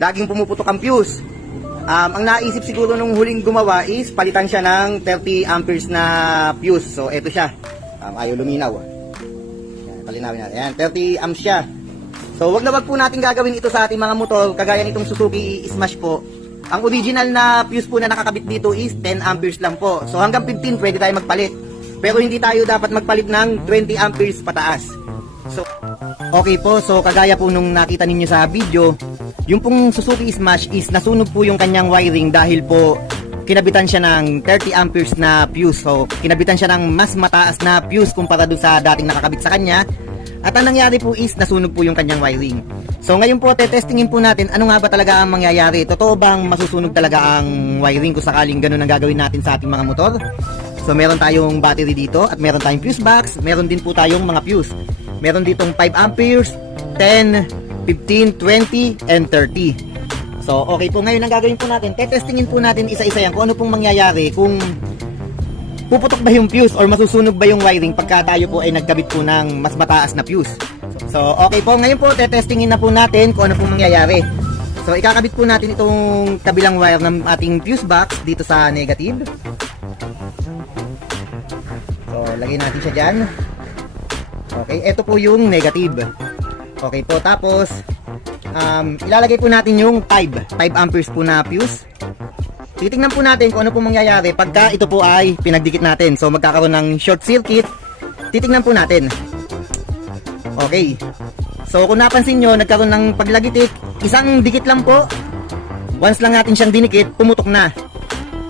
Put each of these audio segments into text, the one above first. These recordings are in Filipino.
laging pumuputok ang fuse. Um, ang naisip siguro nung huling gumawa is palitan siya ng 30 amperes na fuse. So, eto siya. Um, ayaw luminaw. Yan, palinawin natin. Yan, 30 amps siya. So, wag na wag po natin gagawin ito sa ating mga motor, kagaya nitong Suzuki Smash po. Ang original na fuse po na nakakabit dito is 10 amperes lang po. So, hanggang 15 pwede tayo magpalit. Pero hindi tayo dapat magpalit ng 20 amperes pataas. So, okay po. So, kagaya po nung nakita ninyo sa video, yung pong Suzuki Smash is nasunog po yung kanyang wiring dahil po kinabitan siya ng 30 amperes na fuse. So, kinabitan siya ng mas mataas na fuse kumpara doon sa dating nakakabit sa kanya. At ang nangyari po is nasunog po yung kanyang wiring. So ngayon po tetestingin po natin ano nga ba talaga ang mangyayari. Totoo bang masusunog talaga ang wiring kung sakaling ganun ang gagawin natin sa ating mga motor? So meron tayong battery dito at meron tayong fuse box. Meron din po tayong mga fuse. Meron ditong 5 amperes, 10, 15, 20, and 30. So okay po ngayon ang gagawin po natin. Tetestingin po natin isa-isa yan kung ano pong mangyayari kung puputok ba yung fuse or masusunog ba yung wiring pagka tayo po ay nagkabit po ng mas mataas na fuse. So, okay po. Ngayon po, tetestingin na po natin kung ano pong mangyayari. So, ikakabit po natin itong kabilang wire ng ating fuse box dito sa negative. So, lagay natin siya dyan. Okay, ito po yung negative. Okay po, tapos, um, ilalagay po natin yung 5. 5 amperes po na fuse. Titingnan po natin kung ano po mangyayari pagka ito po ay pinagdikit natin. So magkakaroon ng short circuit. Titingnan po natin. Okay. So kung napansin nyo, nagkaroon ng paglagitik. Isang dikit lang po. Once lang natin siyang dinikit, pumutok na.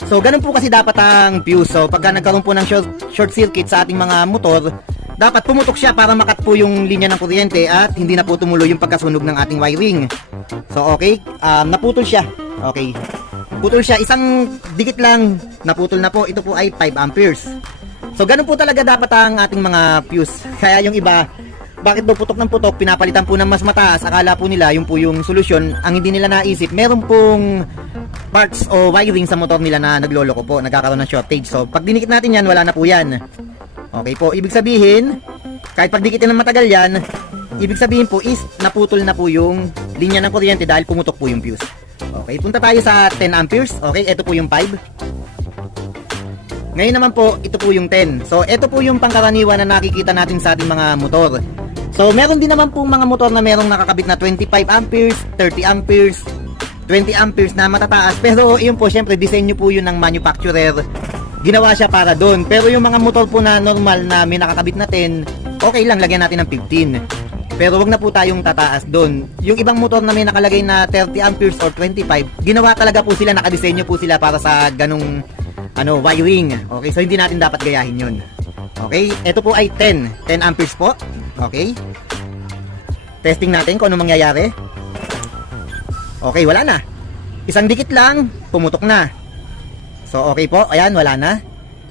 So ganun po kasi dapat ang fuse. So pagka nagkaroon po ng short, short circuit sa ating mga motor, dapat pumutok siya para makat po yung linya ng kuryente at hindi na po tumuloy yung pagkasunog ng ating wiring. So okay, um, naputol siya. Okay. Putol siya, isang dikit lang, naputol na po. Ito po ay 5 amperes. So, ganun po talaga dapat ang ating mga fuse. Kaya yung iba, bakit daw putok ng putok, pinapalitan po ng mas mataas, akala po nila, yung po yung solusyon, ang hindi nila naisip, meron pong parts o wiring sa motor nila na nagloloko po, nagkakaroon ng shortage. So, pag dinikit natin yan, wala na po yan. Okay po, ibig sabihin, kahit pag dikitin ng matagal yan, ibig sabihin po is naputol na po yung linya ng kuryente dahil pumutok po yung fuse. Okay, punta tayo sa 10 amperes. Okay, ito po yung 5. Ngayon naman po, ito po yung 10. So, ito po yung pangkaraniwan na nakikita natin sa ating mga motor. So, meron din naman po mga motor na merong nakakabit na 25 amperes, 30 amperes, 20 amperes na matataas. Pero, yun po, syempre, disenyo po yun ng manufacturer. Ginawa siya para doon. Pero yung mga motor po na normal na may nakakabit na 10, okay lang, lagyan natin ng 15. Pero wag na po tayong tataas doon. Yung ibang motor na may nakalagay na 30 amperes or 25, ginawa talaga po sila, nakadisenyo po sila para sa ganong ano, wiring. Okay, so hindi natin dapat gayahin yun. Okay, ito po ay 10. 10 amperes po. Okay. Testing natin kung ano mangyayari. Okay, wala na. Isang dikit lang, pumutok na. So, okay po. Ayan, wala na.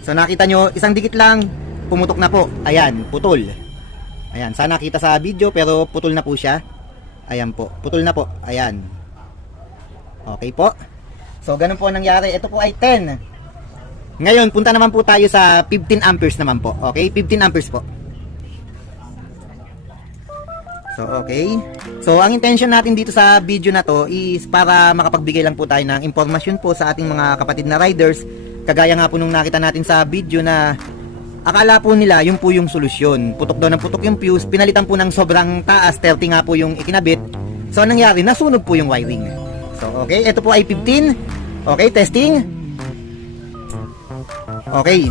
So, nakita nyo, isang dikit lang, pumutok na po. Ayan, putol. Ayan, sana kita sa video pero putol na po siya. Ayan po, putol na po. Ayan. Okay po. So, ganun po ang nangyari. Ito po ay 10. Ngayon, punta naman po tayo sa 15 amperes naman po. Okay, 15 amperes po. So, okay. So, ang intention natin dito sa video na to is para makapagbigay lang po tayo ng impormasyon po sa ating mga kapatid na riders. Kagaya nga po nung nakita natin sa video na akala po nila yung po yung solusyon. Putok daw ng putok yung fuse, pinalitan po ng sobrang taas, 30 nga po yung ikinabit. So, anong nangyari? Nasunog po yung wiring. So, okay. Ito po ay 15. Okay, testing. Okay.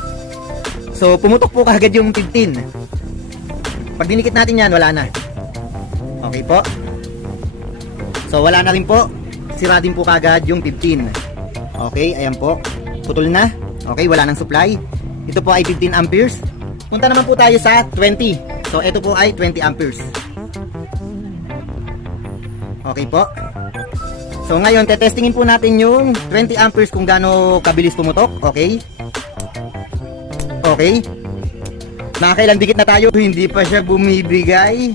So, pumutok po kagad yung 15. Pag dinikit natin yan, wala na. Okay po. So, wala na rin po. Sira din po kagad yung 15. Okay, ayan po. Putol na. Okay, wala nang supply. Ito po ay 15 amperes. Punta naman po tayo sa 20. So, ito po ay 20 amperes. Okay po. So, ngayon, tetestingin po natin yung 20 amperes kung gaano kabilis pumutok. Okay. Okay. Nakakailang dikit na tayo. Hindi pa siya bumibigay.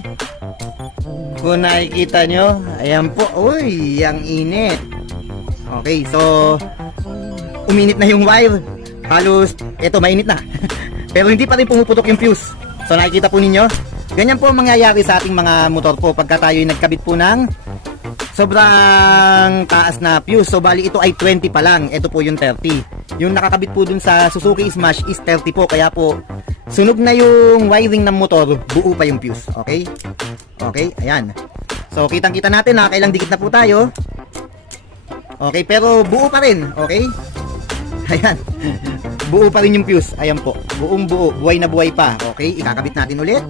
Kung nakikita nyo, ayan po, uy, ang init. Okay, so, uminit na yung wire. Halos, eto, mainit na. Pero hindi pa rin pumuputok yung fuse. So, nakikita po ninyo, ganyan po ang mangyayari sa ating mga motor po pagka tayo nagkabit po ng sobrang taas na fuse. So bali ito ay 20 pa lang. Ito po yung 30. Yung nakakabit po dun sa Suzuki Smash is 30 po. Kaya po sunog na yung wiring ng motor, buo pa yung fuse. Okay? Okay, ayan. So kitang-kita natin na kailang dikit na po tayo. Okay, pero buo pa rin. Okay? Ayan. buo pa rin yung fuse. Ayan po. Buong buo. Buhay na buhay pa. Okay, ikakabit natin ulit.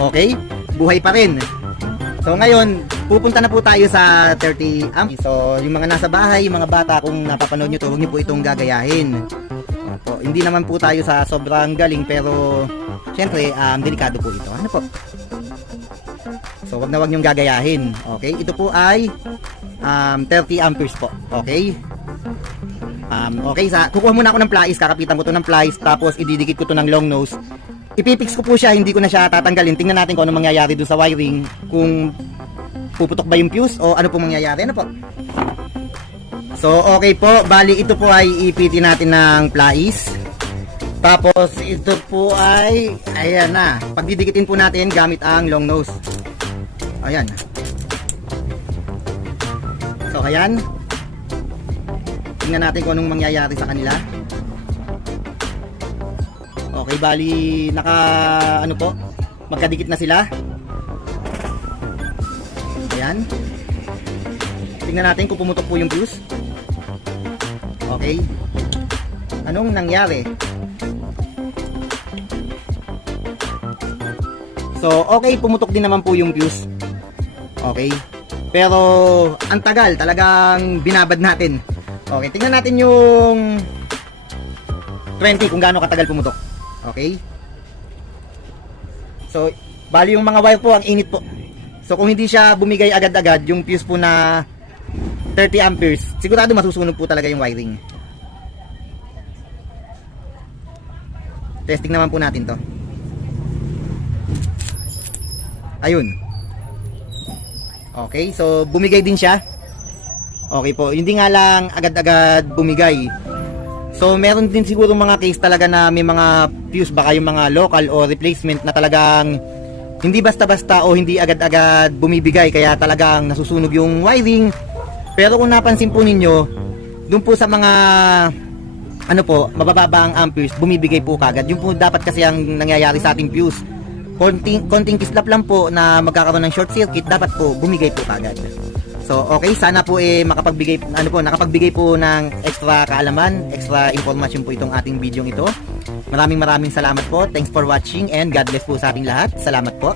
Okay? Buhay pa rin. So ngayon, pupunta na po tayo sa 30 amp. So yung mga nasa bahay, yung mga bata, kung napapanood nyo to, huwag nyo po itong gagayahin. Hindi naman po tayo sa sobrang galing pero syempre, um, delikado po ito. Ano po? So wag na wag nyong gagayahin. Okay? Ito po ay um, 30 amperes po. Okay? Um, okay, sa kukuha muna ako ng plies, kakapitan ko to ng plies, tapos ididikit ko to ng long nose. Ipipix ko po siya, hindi ko na siya tatanggalin. Tingnan natin kung ano mangyayari doon sa wiring, kung puputok ba yung fuse o ano po mangyayari. Ano po? So, okay po. Bali, ito po ay ipitin natin ng plies. Tapos, ito po ay, ayan na. Pagdidikitin po natin gamit ang long nose. Ayan. So, ayan. Tingnan natin kung anong mangyayari sa kanila. Okay, bali naka ano po? Magkadikit na sila. Ayan. Tingnan natin kung pumutok po yung fuse. Okay. Anong nangyari? So, okay, pumutok din naman po yung fuse. Okay. Pero, ang tagal, talagang binabad natin. Okay, tingnan natin yung 20 kung gaano katagal pumutok. Okay? So, bali yung mga wire po, ang init po. So, kung hindi siya bumigay agad-agad, yung fuse po na 30 amperes, sigurado masusunog po talaga yung wiring. Testing naman po natin to. Ayun. Okay, so bumigay din siya. Okay po, hindi nga lang agad-agad bumigay. So meron din siguro mga case talaga na may mga fuse baka yung mga local o replacement na talagang hindi basta-basta o hindi agad-agad bumibigay kaya talagang nasusunog yung wiring. Pero kung napansin po ninyo, dun po sa mga ano po, mabababa ang amperes, bumibigay po kagad. Yung po dapat kasi ang nangyayari sa ating fuse. Konting, konting kislap lang po na magkakaroon ng short circuit, dapat po bumigay po kagad. So, okay, sana po eh makapagbigay ano po, nakapagbigay po ng extra kaalaman, extra information po itong ating video ito. Maraming maraming salamat po. Thanks for watching and God bless po sa ating lahat. Salamat po.